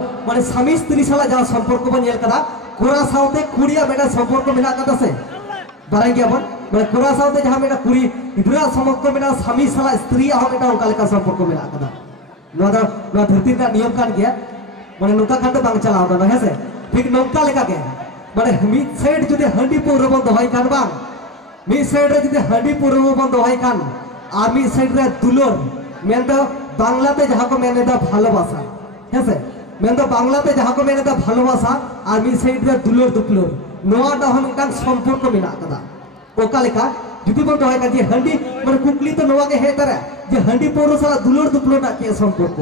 মানে স্বামী স্ত্রী সালা যা সম্পর্ক বন নেল কাদা কোরা সাউতে কুড়িয়া মেটা সম্পর্ক মেনা কাদা সে বারাই গিয়া বন মানে কোরা সাউতে যাহা মেটা কুড়ি ইদরা সম্পর্ক মেনা স্বামী সালা স্ত্রী আহ মেটা অনকা লেকা সম্পর্ক মেনা কাদা নোয়া ধरती ᱨᱮᱱᱟᱜ নিয়ম কান গিয়া মানে নৌকা খান বাং চালাও দাদা হেসে ঠিক নৌকা লেকা গে মানে মিড সাইড যদি হাঁডি পৌর বন দহাই কান বাং মিড সাইড রে যদি হাঁডি পৌর বন দহাই কান আর মিড সাইড রে দুলর মেন দো বাংলাতে যাহা কো মেনে দা ভালোবাসা হেসে মেন দো বাংলাতে যাহা কো মেনে দা ভালোবাসা আর মিড সাইড রে দুলর দুপলর নোয়া দা হন মিটাং সম্পর্ক মেনা কাদা ওকা লেকা যদি বন দহাই কান যে হাঁডি মানে কুকলি তো নোয়া গে হে তারা যে হাঁডি পৌর সালা দুলর দুপলর না কে সম্পর্ক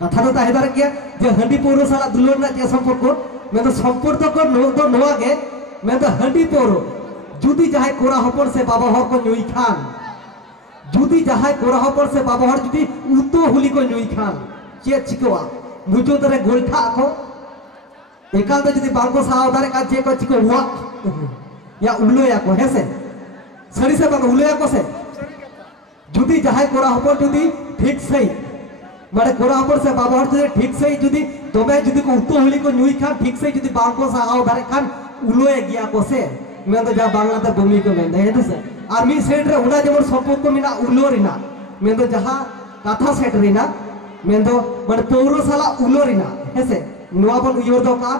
কথা তো তাহে দাঁড়া গিয়া যে হাঁডি পৌর সালা দুলর না কে সম্পর্ক মেন তো সম্পর্ক কো নোয়া গে মেন তো হাঁডি পৌর যদি যাহাই কোরা হপর সে বাবা হর को नुई खान যদি যাহাই কোরা হপর সে বাবা হর যদি উতো হুলি को नुई खान चे चिकवा मुजो तरे गोलठा को एकाल तो যদি बांको साव दारे का जे को चिको हुआ या उलोया को हेसे सरी से बांको उलोया को से যদি যাহাই কোরা হপর যদি ঠিক সেই মানে কোরা হপর সে বাবা হর যদি ঠিক সেই যদি তবে যদি को উতো হুলি को नुई खान ठीक সেই যদি बांको साव दारे खान उलोया गया को से मैं तो जा बांग्लाते बमी को मेन दे से और मी सेट रे उना जेमन सम्पर्क मिना उलोरिना मैं तो जहां कथा सेट रिना मैं तो माने पौरो साला उलोरिना हेसे नोआ बन उयोर दो का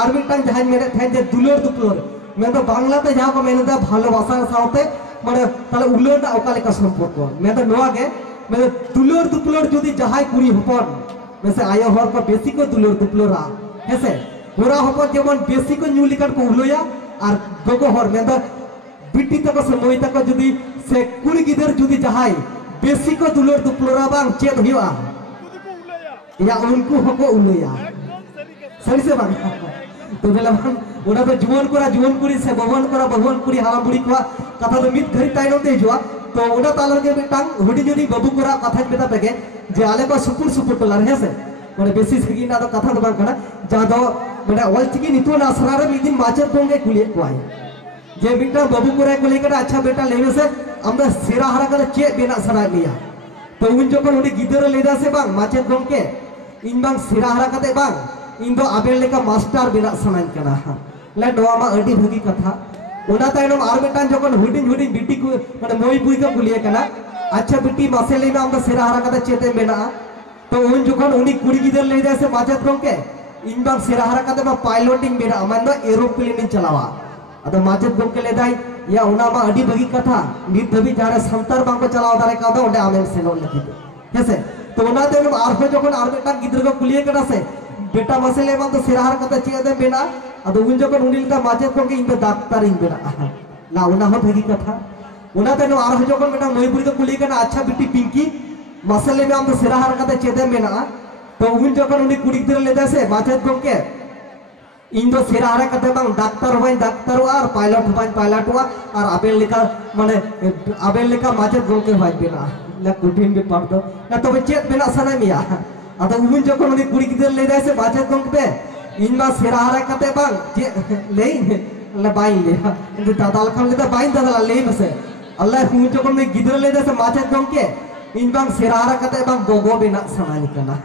और मिटांग जहां मेरे थे जे दुलोर दुपलोर मैं तो बांग्लाते जहां को मेन दा भालोबासा साउते माने ताले उलोर ना ओका लेका सम्पर्क मैं तो नोआ के मैं तो दुलोर दुपलोर जदी जहां कुड़ी हपन मैं से आयो हर को बेसी को दुलोर दुपलोरा हेसे पूरा हपन जेमन बेसी को न्यूलिकन को उलोया और गोगो हर में तो बिटी तक से मोई तक जुदी से कुड़ी गिदर जुदी जहाई बेसी को दुलोर दुपलोरा बांग चेत हुआ या उनको हको उलोया सही से बांग तो बेलामान ओना तो जुवन कुड़ी से भवन कुड़ी हारा बुड़ी को कथा तो मित घरी ताइनो ते जुआ तो ओना तालर के बेटांग हुडी जुदी बाबू कोरा कथा बेटा पेगे जे आले को सुपुर टोलार है से माने बेसी सगी ना तो कथा तो बांग कना जा दो माने ऑल चिकी नितो ना सरारे मिदिन माचर कोंगे कुलिए कोई जे बिटा बाबू कोरा को लेकर अच्छा बेटा लेवे से আমরা সেরা হারা করে চে বেনা সরা লিয়া তো উন যখন উনি গিদরে লেদা সে বাং মাচেত গমকে ইন বাং সেরা হারা কাতে বাং ইন দো আবেল লেকা মাস্টার বেনা সনান কানা লে দোয়া মা আডি ভগি কথা ওনা তাইনম আর বেটান যখন হুডিং বিটি কো মানে মই বুই কা কুলিয়ে কানা আচ্ছা বিটি মাসে লেনা আমরা সেরা হারা কাতে চেতে বেনা তো উন যখন উনি কুড়ি গিদর লেদা সে মাচেত গমকে ইন বাং সেরা হারা কাতে বা পাইলটিং বেনা আমান দো এরোপ্লেন চালাवा अद माचेत गमके लेदाई या उना मा अडी बगी कथा नित धबी जारे संतर बांको चलाव दारे का दो ओडे आमेन सेनो लगी हेसे तो उना देन आर हो जखन आर बेटा गिद्र को कुलिए कना से बेटा मसले मा तो सिराहार कथा चेदे बेना अद उन जखन उनिल का माचेत गमके इन डाक्टर इन बेना ला उना हो बगी कथा उना देन आर हो जखन बेटा मयपुरी को कुलिए कना अच्छा बिटी पिंकी मसले में हम तो सिराहार कथा चेदे बेना तो उन जखन उनी कुड़ी गिद्र लेदा से माचेत गमके इन दो सेराहारा कते बांग डाक्टर होय डाक्टर और पायलट होय पायलट हुआ और आबेल लेका माने आबेल लेका माचेत गमके होय बेना ला कठिन बे पार दो ना तबे चेत बेना सना मिया अतो उन जखन उनी कुड़ी गिदर ले जाय से माचेत गमके इन मा सेराहारा कते बांग जे लेई ला बाई ले इंदु दादाल खान ले बाई दादा ले मसे अल्लाह उन जखन उनी गिदर ले जाय से माचेत गमके इन बांग सेराहारा कते बांग गोगो बेना सना निकना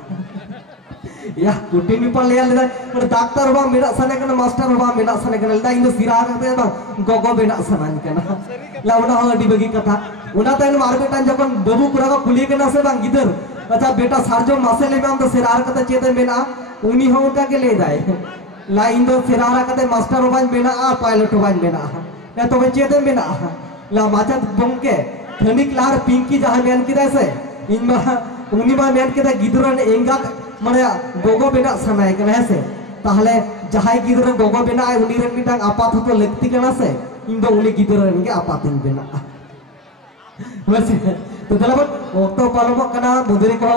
या कुटिन पर ले ले पर डॉक्टर बा मेरा सने कना मास्टर बा मेरा सने कना ला इनो सिरा करते बा गोगो बेना सनान कना ला उना हो अडी बगी कथा उना तन मार बेटा जखन बाबू कुरा को कुली कना से बा गिदर अच्छा बेटा सारजो मासे ले हम तो सिरा करते चेते बेना उनी हो उनका के ले जाए ला इनो सिरा करते मास्टर बा बेना आ पायलट बा बेना ना तो चेते बेना ला माचत बमके थनिक लार पिंकी जहां मेन किदा से इन मा उनी बा मेन किदा गिदरन एंगा माने गोगो बेना सनाय कना है से ताहले जहाय गिदर गोगो बेना आय उनी रे मिटांग आपात तो लगती कना से इन दो उनी गिदर रे के आपातिन बेना वैसे तो दलबत ओक्तो पालम कना मुदरे को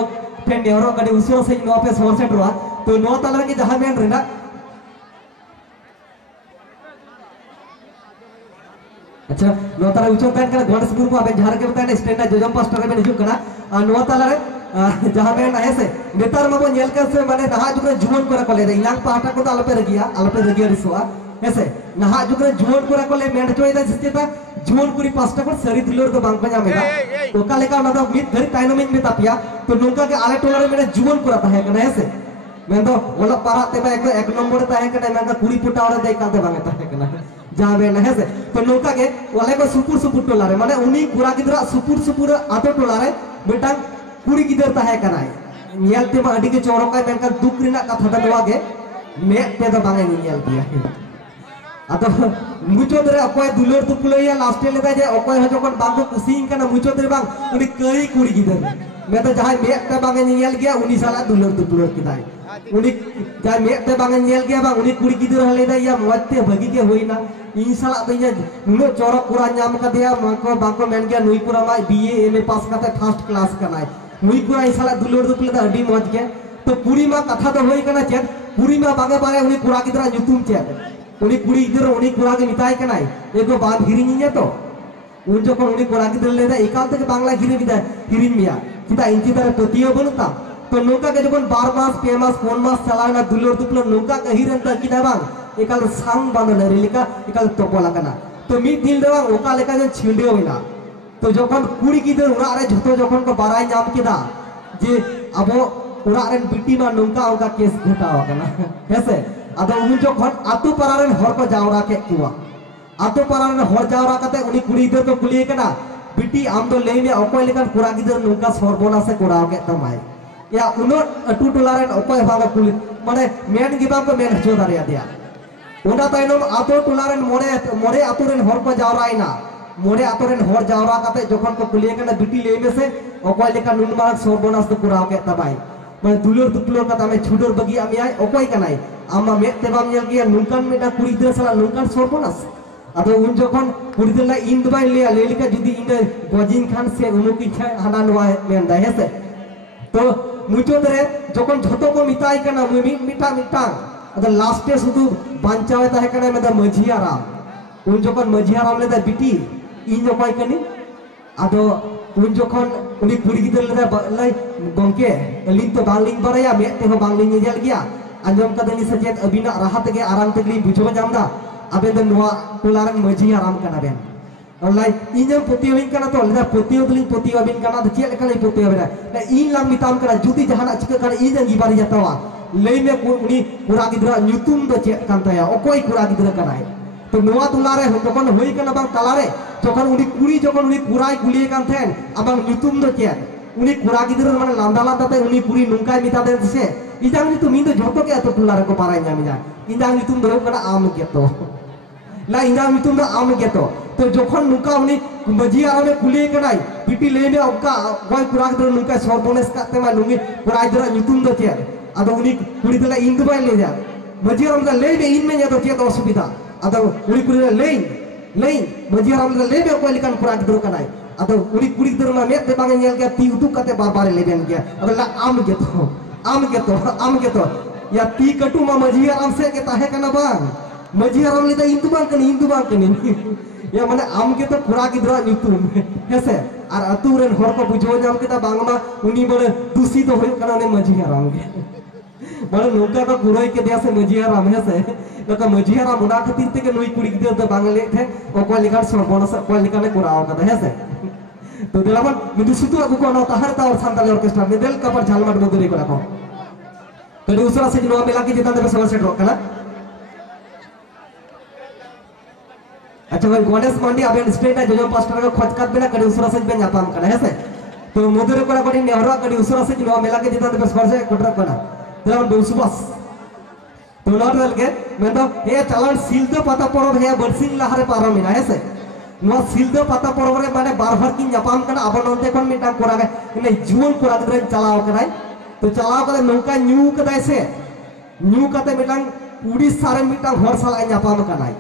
फेन नेरो कडी उसरो से नो पे सोर सेट रहा तो नो तालर के जहां मेन रेना अच्छा नो ताला उचो तन कना गणेशपुर को आबे झार के बताने स्टैंड जोजम पास्टर में हिजु कना नो ताला रे जहां में है से नेतार माबो नेल कर से माने नहा जुगरे जुवन कोरा को ले दे इलांग पाटा को आलपे रगिया रिसवा ऐसे नहा जुगरे जुवन कोरा को ले मेंड चोय दा सिस्टेता जुवन कुरी पास्टा को सरी दिलोर तो बांग पजा मेगा तो का लेका ना तो मित घरी ताइनो में तापिया तो नोका के आले टोला रे मेरे जुवन कोरा ता है कना ऐसे मेंदो ओला पारा ते बा एक नंबर ताहे कना मेंदो कुड़ी पुटा और दे काते बांगे ताहे कना जाबे ना है से तो नोका के ओले को सुपुर सुपुर टोला रे माने उनी कुरा गिदरा सुपुर सुपुर आतो टोला रे बेटा कुड़ी गिदर ताहे कना नियल ते मा अडी के चोरका मेनका दुख रिना कथा दा नवा गे मे ते दा बांगे नियल दिया अतो मुचो दरे अकोय दुलर तुपलैया लास्ट ले दा जे अकोय ह जखन बांगो कुसिंग कना मुचो दरे बांग उनी कई कुड़ी गिदर मैं तो जहां मे ते बांगे नियल गया उनी साला दुलर तुपलर किदाय उनी जहां मे ते बांगे नियल गया बांग उनी कुड़ी गिदर हले दा या मते भगी के होइना इन साला बइया नुनो चोरक पुरा नाम का दिया माको बांको मेन गया नुई पुरा मा बीए एमए पास करते फर्स्ट क्लास कनाय नुई पुरा इन साला दुलर तुपले दा अडी मौज के तो पूरी मा कथा तो होई कना चेत पूरी मा बांगे बांगे उनी कुड़ा गिदरा नुतुम चेत उनी कुड़ी गिदर उनी कुड़ा के मिताय कनाय एगो बांध हिरिनी तो उन जखन उनी कुड़ा गिदर लेदा एकाल तक बांग्ला हिरि बिदा हिरिन मिया किदा इंची तारे पतियो बनुता तो नोका के जखन 12 मास 5 मास 4 मास चलाना दुलर तुपलो नोका के हिरन त किदा बांग एकाल सांग बांधले रिलिका एकाल तोपोला कना तो मी दिन देवा ओका लेका जे छिंडे होइना तो जखन कुड़ी गिदर उरा रे झतो जखन को बाराय नाम किदा जे अबो उरा रे बिटी मा नोका ओका केस घटावा कना हेसे आदो उन जखन आतु पारारेन हर को जावरा के कुवा आतो पारान हर जावरा कते उनी कुड़ी गिदर को कुलिए कना बिटी आम दो लेई में अकोय लेकान कुड़ा गिदर नुका सरबोना से कुड़ाव के तमाय या उनो अटू टोलारेन अकोय भागा कुली माने मेन गिबा को मेन हचो दारिया दिया ओना ताइनम आतो टोलारेन मोरे आतोरेन हर को जावराइना मोरे आतोरेन हर जावरा कते जखन को कुलिए कना बिटी लेई में से अकोय लेकान नुन मार सरबोना से कुड़ाव के तमाय माने दुलर दुपलर का तामे छुडर बगी आमियाय अकोय कनाय आमा मे तेबाम नेल गिया नुनकान मेटा कुड़ी गिदर सला नुनकान सरबोना अदो उन जखन कुड़ी दिला इन दबाई लिया लेलिका जुदी इन गजिन खान से उनुकी छा हाना नवा मेंदा हेसे तो मुचो दरे जखन झतो को मिताई कना मुमी मिटा मिटा अदो लास्टे सुदु बांचावे ताहे कना मेदा मझिया राम उन जखन मझिया राम लेदा बिटी इन जखन कनी अदो उन जखन उनी कुड़ी गिदर लेदा लाई गंके लिन तो बांगलिंग बराया मे ते हो बांगलिंग जेल गया अंजम कदनी सचेत अबिना राहत के आराम तकली बुझो जामदा अबे द नोआ टोलारन मझी आराम कना बेन ऑनलाइन इनम पोतियोइन कना तो लेदा पोतियो दलिन पोतियो अबिन कना द चेल कना पोतियो बेना ना इन लाम मिताम कना जुदी जहाना चिका कना इन जंगी बारी जतावा लई में उनी कुरा गिदरा न्यूतुम द चेत कान तया ओकोय कुरा गिदरा कनाय तो नोआ टोलारे जखन होई कना बांग तालारे जखन उनी कुड़ी जखन उनी कुराय कुलिए कान थेन अबांग न्यूतुम द चेत उनी कुरा गिदरा माने लांदा लांदा ते उनी कुड़ी नुंकाय मिता दे से इजांग न्यूतुम इन दो जतो के अतो टोलारे को पाराय न्यामी जा इजांग न्यूतुम दो कना आम गेतो ला इंगा मितुम दा आम गेतो तो जखन नुका उनी मझी आने कुलिए कनाय पिटी लेने ओका गय कुरा गिदर नुका सरबोनेस काते मा नुंगी कुरा गिदर न्यूतुम दो चेर आदो उनी कुड़ी दला इन दो बाय ले जा मझी आम दा ले इन में जतो चेत असुविधा आदो उनी कुड़ी ले मझी आम दा ले ओका लिकान कुरा गिदर कनाय आदो उनी कुड़ी गिदर मा मेते बांगे नेल गया ती उतु काते बार बार ले बेन गया आदो ला आम गेतो या ती कटु मा मझी आम से के ताहे कना बांग मझी आराम लेदा इंदु बांग कनी या माने आम के तो कुरा गिदरा न्यूतुम हेसे आर अतुरेन हर को बुझो जाम केता बांगमा उनी बड़े दूषित तो होय कना ने मझी आराम के बड़े नौका का गुरई के दिया से मझी आराम हेसे लका मझी आराम उना खातिर ते के नई कुड़ी गिदर द बांगले थे ओको लिखार सरबोना से को लिखाने कुराओ कदा हेसे तो दिलाबन मिदु सुतु अगु को ना ताहर ता और सांताली ऑर्केस्ट्रा में दिल कपर झालमाट मधुरी को रखो कडी उसरा से नवा मेला के जिता दे सवा से ड्रॉप कना अच्छा भाई गणेश मांडी अबेन स्टेट है जो पास्टर का खोज काट बेना कडी उसरा से बेन जापाम कना हेसे तो मधुरे कोला कडी नेहरा कडी उसरा से नवा मेला के जिता दे सवा से कोटरा कना दिलाबन बेउसुबास तो नॉट वेल के मैं तो हे चलन सिलदो पता परब हे बरसिंग लहारे पारो मिना हेसे नो सिलदो पता परब रे माने बार बार किन जापाम कना अब नोते कोन मिटा कोरा गे इन जीवन कोरा गिदरे चलाव कराय तो चलाव करे नौका न्यू कदाय से न्यू कते मिटांग उड़ीसा रे मिटांग हर साल जापाम कनाय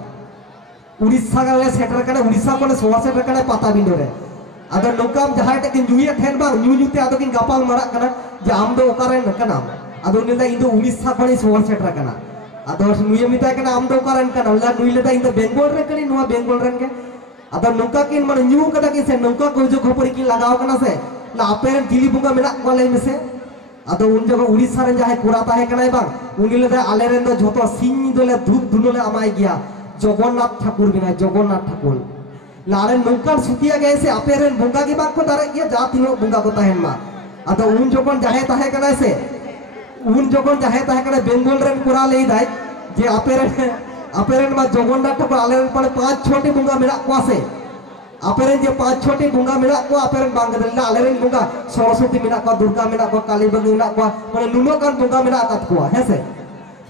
उड़ीसा का सेटर कने उड़ीसा कोने सोवा सेटर कने पाता बिंदो रे अदर नौकाम जहां टे किन जुइया थेन बांग न्यू न्यूते आदो किन गापाल मरा कना जे आम दो ओकारेन कना अदो निला इंदो उड़ीसा कोने सोवा सेटर कना अदो नुय मिता कना आम दो ओकारेन कना ला नुय लेदा इंदो बेंगोल रे कनी नुवा बेंगोल रेन के अदो नौका किन माने न्यू कदा किन से नौका को जो खपरी किन लगाव कना से ला अपेरन दिली बुंगा मेना कोले में से अदो उन जगह उड़ीसा रे जहां कुरा ताहे कना बांग उनी लेदा आले रेन दो झतो सिंह दोले धूप धुनोले अमाय गया जगन्नाथ ठाकुर बिना जगन्नाथ ठाकुर लारे नौकर सुतिया गए से अपेरन बुंगा की बात को दारे गया जा तीनों बुंगा को तहन मा अतो उन जकन जाहे ताहे कना से उन जखन जहां तहे कने बेंगल रेन कोरा लई दाय जे अपेरेन मा जगन्नाथ ठाकुर आलेन पड़े 5-6टी बुंगा मेरा को से अपेरेन जे 5-6टी बुंगा मेरा को अपेरेन बांग देला आलेन बुंगा सरस्वती मेरा को दुर्गा मेरा को काली बंगी मेरा को माने नुनो कान बुंगा मेरा कात को हेसे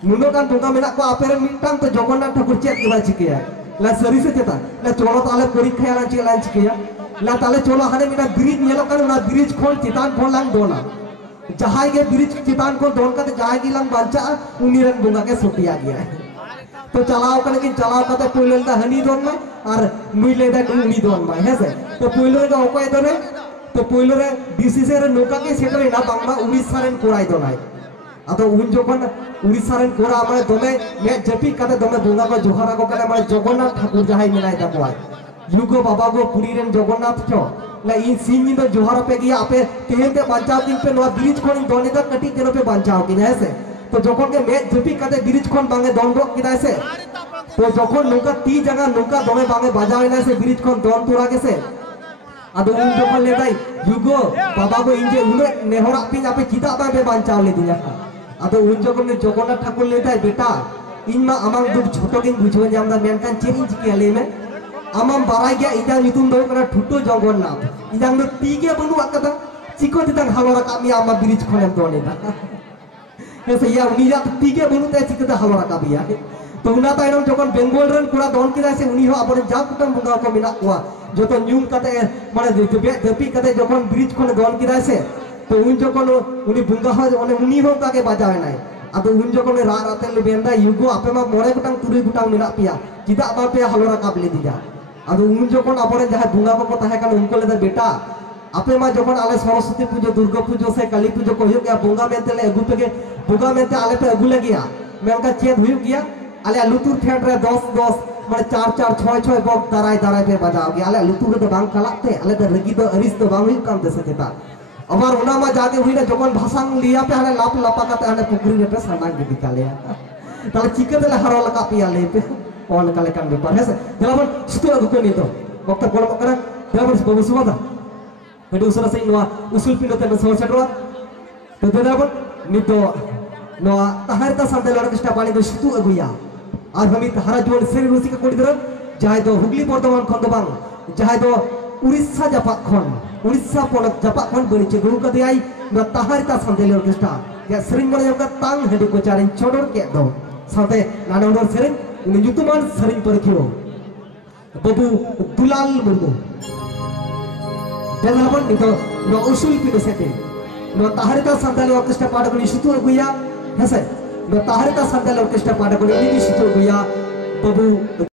नुनो कान बुंगा मेरा को अपेरेन मिटांग तो जगन्नाथ ठाकुर चेक के बा चिकिया ला सरी से चेता ला चलो ताले परीक्षा याला चेला चिकिया ला ताले चलो हाने मेरा ब्रिज नेलो कान ना ब्रिज खोल चितान खोल लांग दोना जहां के ब्रिज चितान को दोन का जहां की लंग बांचा उनी रन बुंगा के सोटिया गया तो चलाओ कने कि चलाओ कते पहिले दा हनी दोन में और नुई लेदा उनी दोन में हेसे तो पहिले का ओकय दोने तो पहिले रे बीसीसी रे नौका के सेटरे ना बांगमा उड़ीसा रेन कोराय दोनाय अतो उन जखन उड़ीसा रेन कोरा माने दोमे मे जपी कते दोमे बुंगा को जोहारा को कने माने जगन्नाथ ठाकुर जहां मिलाय दा कोय युगो बाबा गो पुरी रेन जगन्नाथ छो ला इन सीन नी दो जोहारा पे गया आपे तेहेते बांचाव दिन पे नो ब्रिज कोन दोने दा कटी जनो पे बांचाव किन हेसे तो जखन के मे जपी कते ब्रिज कोन बांगे दोन गो किदा से तो जखन नौका ती जगह नौका दोमे बांगे बाजाव ना से ब्रिज कोन दोन तुरा गेसे आदो उन जखन ले दाई युगो बाबा गो इंजे उने नेहरा पिन आपे चिदा बांगे बांचाव ले दिया आदो उन जखन जगन्नाथ ठाकुर ले दाई बेटा इन मा आमांग दुख छोटो गिन बुझो जामदा मेनकान चेरिन चिकिया ले में आमाम बाराय गया इदा नितुम दो कना ठुटो जगन्नाथ इदांग दो तीगे बनु आकदा चिको दितांग हालोरा कामी आमा ब्रिज खोने दोने दा ऐसे या उनी जा तीगे बनु ते चिकदा हालोरा काबिया तो उना तायनम जखन बेंगल रेन कोरा दोन किदा से उनी हो आबरे जा कुटम बुंगा को मिना कोआ जतो न्यूम कते माने जपी कते जखन ब्रिज खोने दोन किदा से तो उन जखन उनी बुंगा हो ओने उनी हो काके बाजावे नाय आदो उन जखन रा राते ले बेंदा युगो आपे मा मोरे गुटांग तुरी गुटांग मिना पिया चिदा बापे हालोरा काबले दिजा आदो उन जखन आबरे जहा बुंगा को ताहे कान उनको लेदा बेटा आपे मा जखन आले सरस्वती पूजा दुर्गा पूजा से काली पूजा को हुयो गया बुंगा मेनते ले अगु पे बुंगा मेनते आले पे अगु ले गया मेनका चेत हुयो गया आले लुतुर ठेट रे 10-10 माने 4-4 6-6 बक दाराय दाराय पे बजाव गया आले लुतुर दो बांग खलाते आले द रगी दो अरिस दो बांग हुयो काम देसे केता अबार ओना मा जागे हुइना जखन भाषांग लिया पे आले लाप लापा काते आले पुकुरी रे पे सानांग गिदी काले ताले चिके दले हारो लका पिया ले पे on kale kan bepar hese dalam situ aku kan itu waktu bola makana dalam babu sumada ada usara sai noa usul pindo tan so setro to dalam nito noa taharta sandal orang kista pani do situ aguya ar hami tahara jol seri rusika kodi dara jahai do hugli bordhaman khond bang jahai do Orissa जापाक खन Orissa Pollock जापाक खन बनि चे गुरु कदे आई न ताहारिता संदेल orchestra के सरिन बने जका तांग हेडि को चारिन छोडर के दो साथे नानोडर सरिन उनि युतुमान सरिन परखियो बाबू दुलाल मुर्मू देलाबन नितो न उसूल पिनो सेते न ताहारिता संदेल ऑर्केस्ट्रा पाडगनि सितु अगुया हसे न ताहारिता संदेल ऑर्केस्ट्रा पाडगनि नि सितु अगुया बाबू